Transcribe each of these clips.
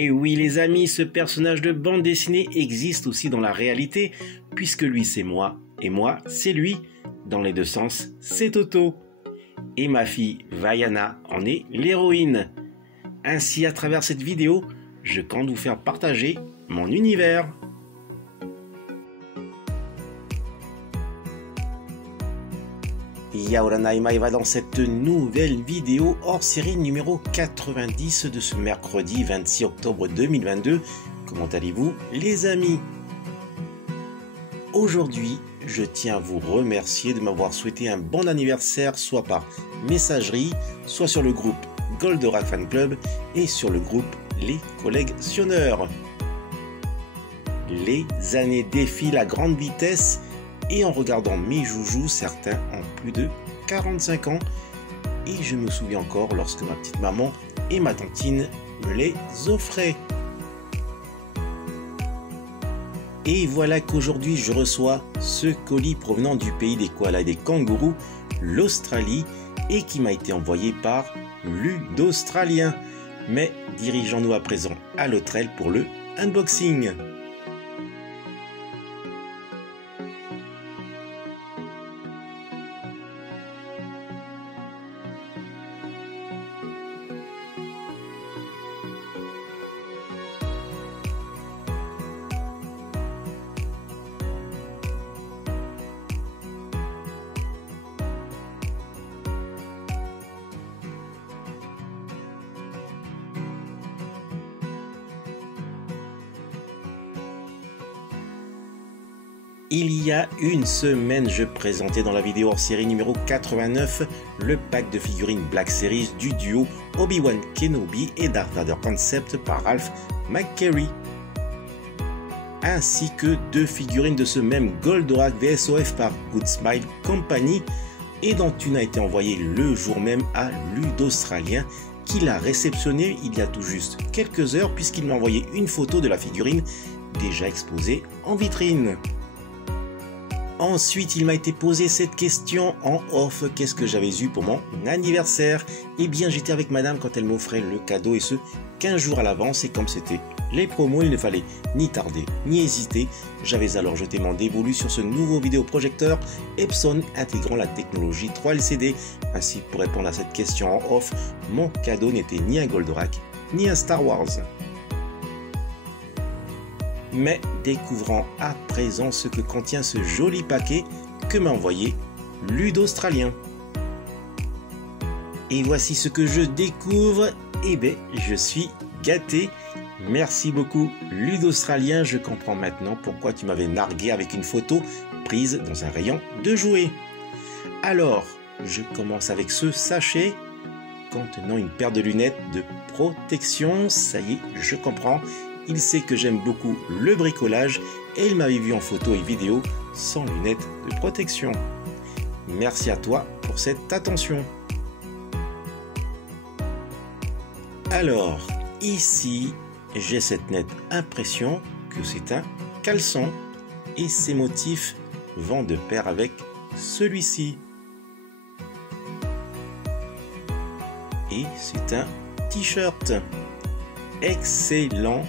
Et oui les amis, ce personnage de bande dessinée existe aussi dans la réalité, puisque lui c'est moi, et moi c'est lui. Dans les deux sens, c'est Toto. Et ma fille Vaiana en est l'héroïne. Ainsi, à travers cette vidéo, je compte vous faire partager mon univers. Yaoran Aimai va dans cette nouvelle vidéo hors série numéro 90 de ce mercredi 26 octobre 2022. Comment allez-vous les amis? Aujourd'hui, je tiens à vous remercier de m'avoir souhaité un bon anniversaire soit par messagerie, soit sur le groupe Goldorak Fan Club et sur le groupe Les Collectionneurs. Les années défilent à grande vitesse et en regardant mes joujoux, certains ont plus de 45 ans. Et je me souviens encore lorsque ma petite maman et ma tantine me les offraient. Et voilà qu'aujourd'hui je reçois ce colis provenant du pays des koalas et des kangourous, l'Australie, et qui m'a été envoyé par Ludaustralien. Mais dirigeons-nous à présent à l'hôtel pour le unboxing. Il y a une semaine, je présentais dans la vidéo hors série numéro 89 le pack de figurines Black Series du duo Obi-Wan Kenobi et Darth Vader Concept par Ralph McQuarrie, ainsi que deux figurines de ce même Goldorak VSOF par Good Smile Company, et dont une a été envoyée le jour même à Ludaustralien, qui l'a réceptionné il y a tout juste quelques heures puisqu'il m'a envoyé une photo de la figurine déjà exposée en vitrine. Ensuite, il m'a été posé cette question en off, qu'est-ce que j'avais eu pour mon anniversaire? Eh bien, j'étais avec madame quand elle m'offrait le cadeau, et ce 15 jours à l'avance, et comme c'était les promos, il ne fallait ni tarder ni hésiter. J'avais alors jeté mon dévolu sur ce nouveau vidéoprojecteur Epson intégrant la technologie 3 LCD. Ainsi, pour répondre à cette question en off, mon cadeau n'était ni un Goldorak ni un Star Wars. Mais découvrons à présent ce que contient ce joli paquet que m'a envoyé Ludaustralien. Et voici ce que je découvre. Eh bien, je suis gâté. Merci beaucoup Ludaustralien, je comprends maintenant pourquoi tu m'avais nargué avec une photo prise dans un rayon de jouets. Alors, je commence avec ce sachet contenant une paire de lunettes de protection. Ça y est, je comprends. Il sait que j'aime beaucoup le bricolage et il m'avait vu en photo et vidéo sans lunettes de protection. Merci à toi pour cette attention. Alors, ici, j'ai cette nette impression que c'est un caleçon et ses motifs vont de pair avec celui-ci. Et c'est un t-shirt. Excellent.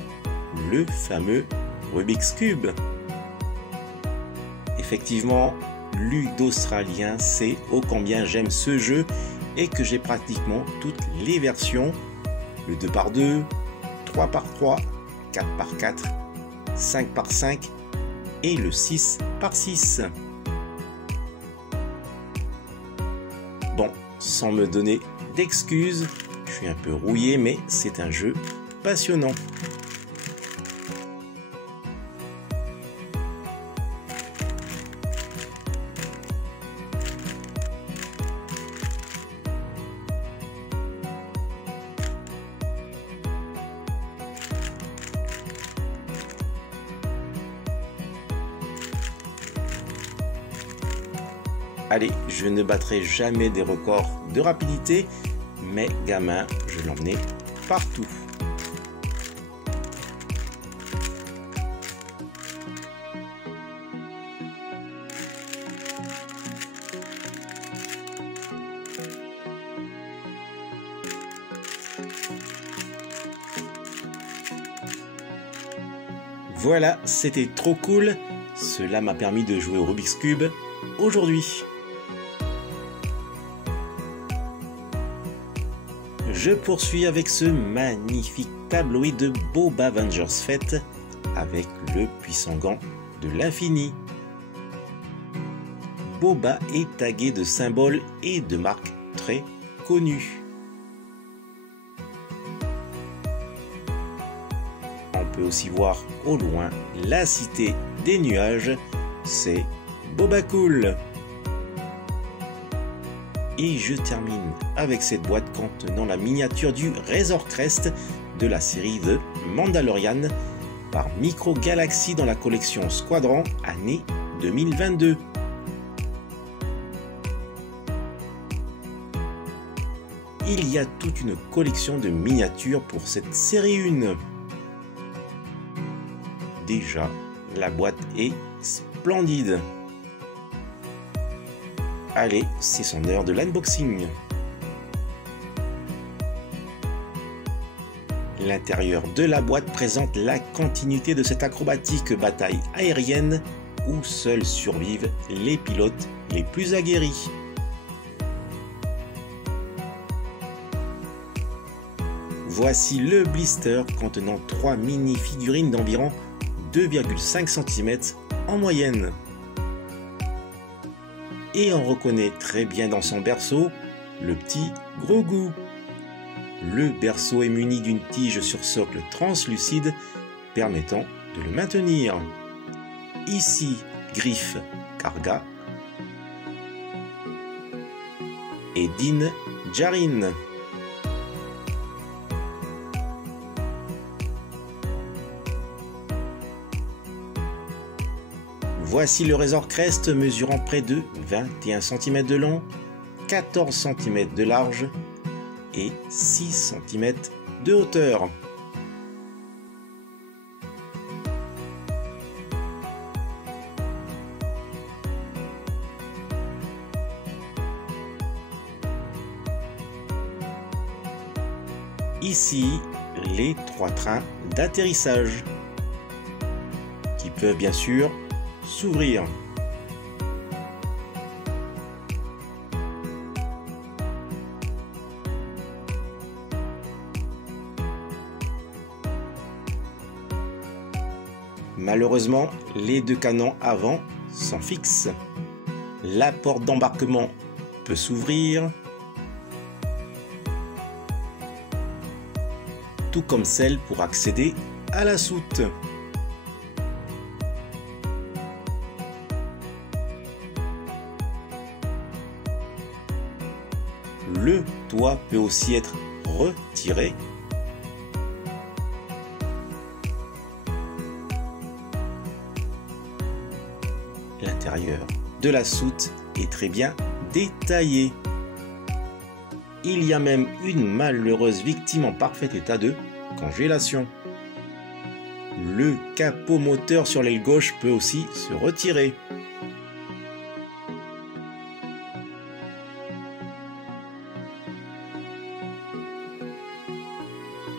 Le fameux Rubik's Cube. Effectivement, Ludaustralien sait ô combien j'aime ce jeu et que j'ai pratiquement toutes les versions, le 2x2, 3x3, 4x4, 5x5 et le 6x6. Bon, sans me donner d'excuses, je suis un peu rouillé mais c'est un jeu passionnant. Allez, je ne battrai jamais des records de rapidité, mais gamin, je l'emmenais partout. Voilà, c'était trop cool. Cela m'a permis de jouer au Rubik's Cube aujourd'hui. Je poursuis avec ce magnifique tableau de Bob Avengers Fête avec le puissant gant de l'infini. Boba est tagué de symboles et de marques très connues. On peut aussi voir au loin la cité des nuages, c'est Boba Cool. Et je termine avec cette boîte contenant la miniature du Razor Crest de la série The Mandalorian par Micro Galaxy dans la collection Squadron année 2022. Il y a toute une collection de miniatures pour cette série 1. Déjà, la boîte est splendide. Allez, c'est son heure de l'unboxing. L'intérieur de la boîte présente la continuité de cette acrobatique bataille aérienne où seuls survivent les pilotes les plus aguerris. Voici le blister contenant 3 mini-figurines d'environ 2,5 cm en moyenne. Et on reconnaît très bien dans son berceau le petit Grogu. Le berceau est muni d'une tige sur socle translucide permettant de le maintenir. Ici, Griff Karga et Din Djarin. Voici le Razor Crest mesurant près de 21 cm de long, 14 cm de large et 6 cm de hauteur. Ici, les 3 trains d'atterrissage qui peuvent bien sûr s'ouvrir. Malheureusement, les 2 canons avant sont fixes. La porte d'embarquement peut s'ouvrir, tout comme celle pour accéder à la soute. Le toit peut aussi être retiré. L'intérieur de la soute est très bien détaillé. Il y a même une malheureuse victime en parfait état de congélation. Le capot moteur sur l'aile gauche peut aussi se retirer.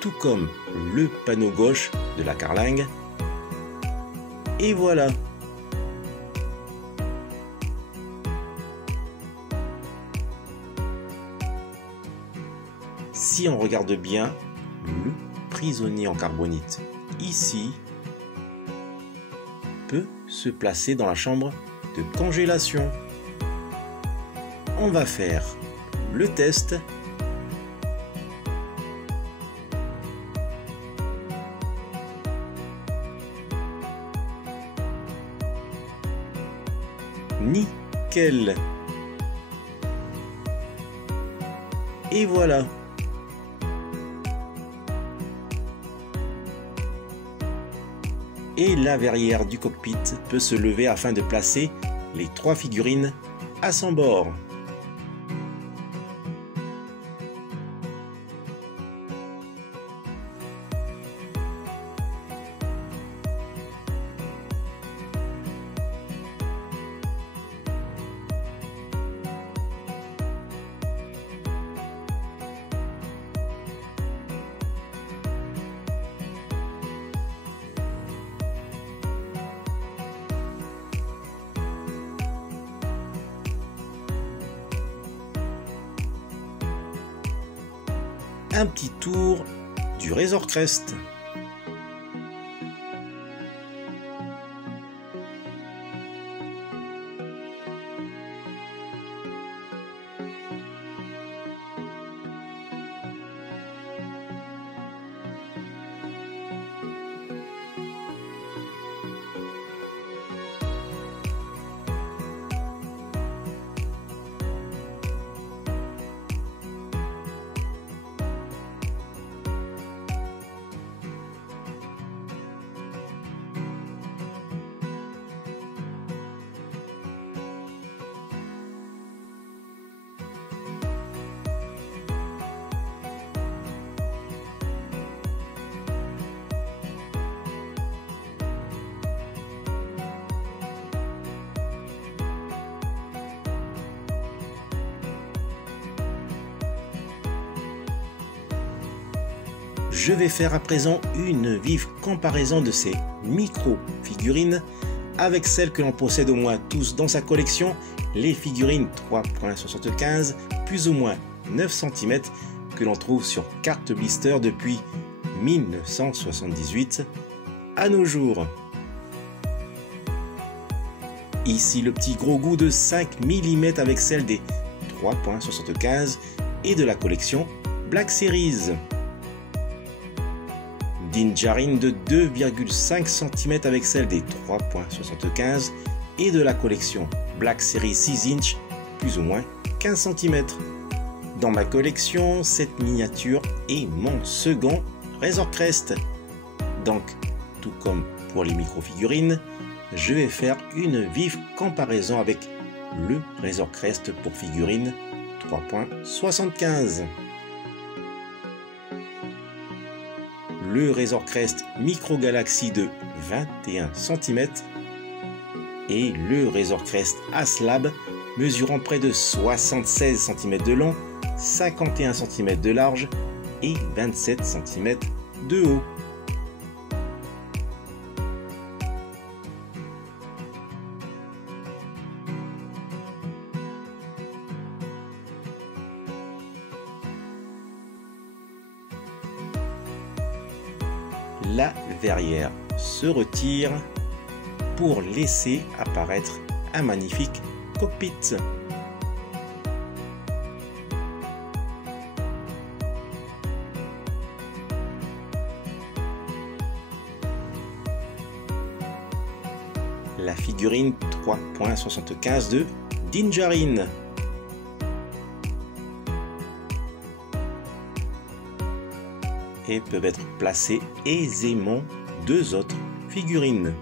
Tout comme le panneau gauche de la carlingue. Et voilà. Si on regarde bien, le prisonnier en carbonite ici peut se placer dans la chambre de congélation. On va faire le test. Nickel. Et voilà. Et la verrière du cockpit peut se lever afin de placer les 3 figurines à son bord. un petit tour du Razor Crest. Je vais faire à présent une vive comparaison de ces micro-figurines avec celles que l'on possède au moins tous dans sa collection, les figurines 3.75 plus ou moins 9 cm que l'on trouve sur carte blister depuis 1978 à nos jours. Ici le petit gros goût de 5 mm avec celle des 3.75 et de la collection Black Series. Dinjarin de 2,5 cm avec celle des 3.75 et de la collection Black Series 6 inch plus ou moins 15 cm. Dans ma collection, cette miniature est mon second Razor Crest. Donc, tout comme pour les micro-figurines, je vais faire une vive comparaison avec le Razor Crest pour figurines 3.75. Le Razor Crest Micro Galaxy de 21 cm et le Razor Crest Aslab mesurant près de 76 cm de long, 51 cm de large et 27 cm de haut. La verrière se retire pour laisser apparaître un magnifique cockpit. La figurine 3.75 de Dinjarin. Et peuvent être placées aisément deux autres figurines.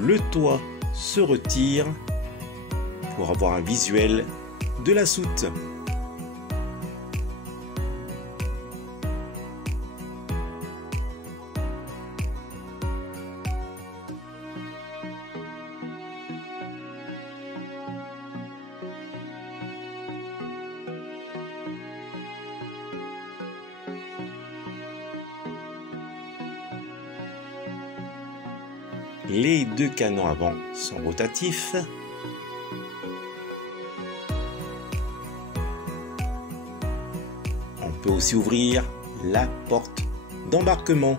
Le toit se retire pour avoir un visuel de la soute. Les deux canons avant sont rotatifs. On peut aussi ouvrir la porte d'embarquement.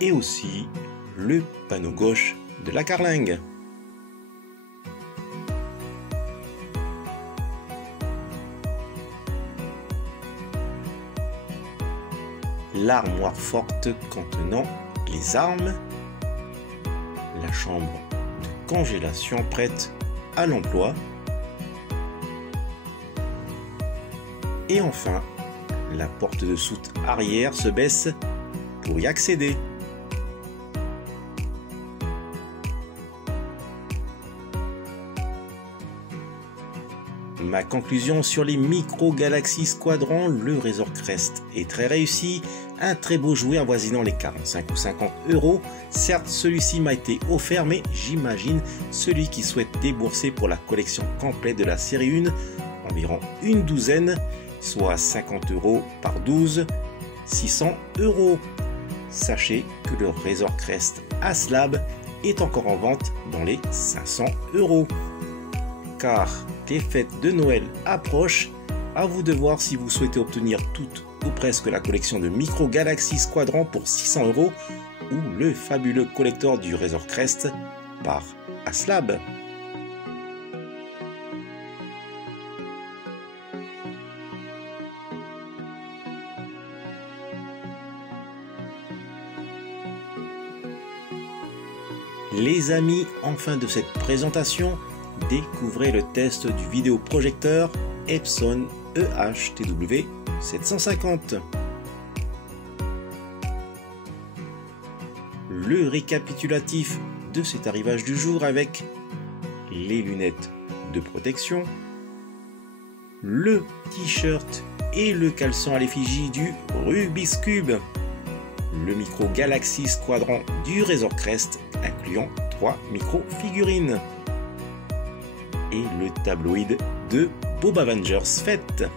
Et aussi le panneau gauche de la carlingue. L'armoire forte contenant les armes, la chambre de congélation prête à l'emploi et enfin la porte de soute arrière se baisse pour y accéder. Ma conclusion sur les Micro Galaxy Squadron, le Razor Crest est très réussi un très beau jouet avoisinant les 45 ou 50 euros. Certes, celui-ci m'a été offert, mais j'imagine celui qui souhaite débourser pour la collection complète de la série 1, environ une douzaine, soit 50 euros par 12, 600 euros. Sachez que le Razor Crest Aslab est encore en vente dans les 500 euros. Car les fêtes de Noël approchent, à vous de voir si vous souhaitez obtenir toute ou presque la collection de Micro Galaxy Squadron pour 600 euros ou le fabuleux collector du Razor Crest par Aslab. Les amis, en fin de cette présentation, découvrez le test du vidéoprojecteur Epson EHTW 750. Le récapitulatif de cet arrivage du jour avec les lunettes de protection, le t-shirt et le caleçon à l'effigie du Rubik's Cube, le Micro Galaxy Squadron du Razor Crest incluant 3 micro-figurines et le tabloïd de Bob Avengers Fête.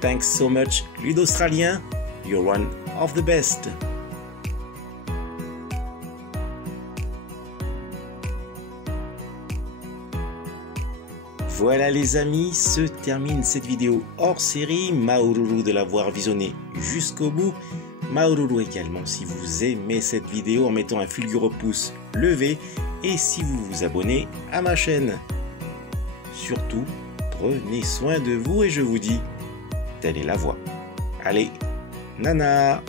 Thanks so much, Ludo Australien, you're one of the best. Voilà les amis, se termine cette vidéo hors série. Maururu de l'avoir visionnée jusqu'au bout. Maururu également si vous aimez cette vidéo en mettant un fulgureux pouce levé et si vous vous abonnez à ma chaîne. Surtout, prenez soin de vous et je vous dis, telle est la voie. Allez, nana!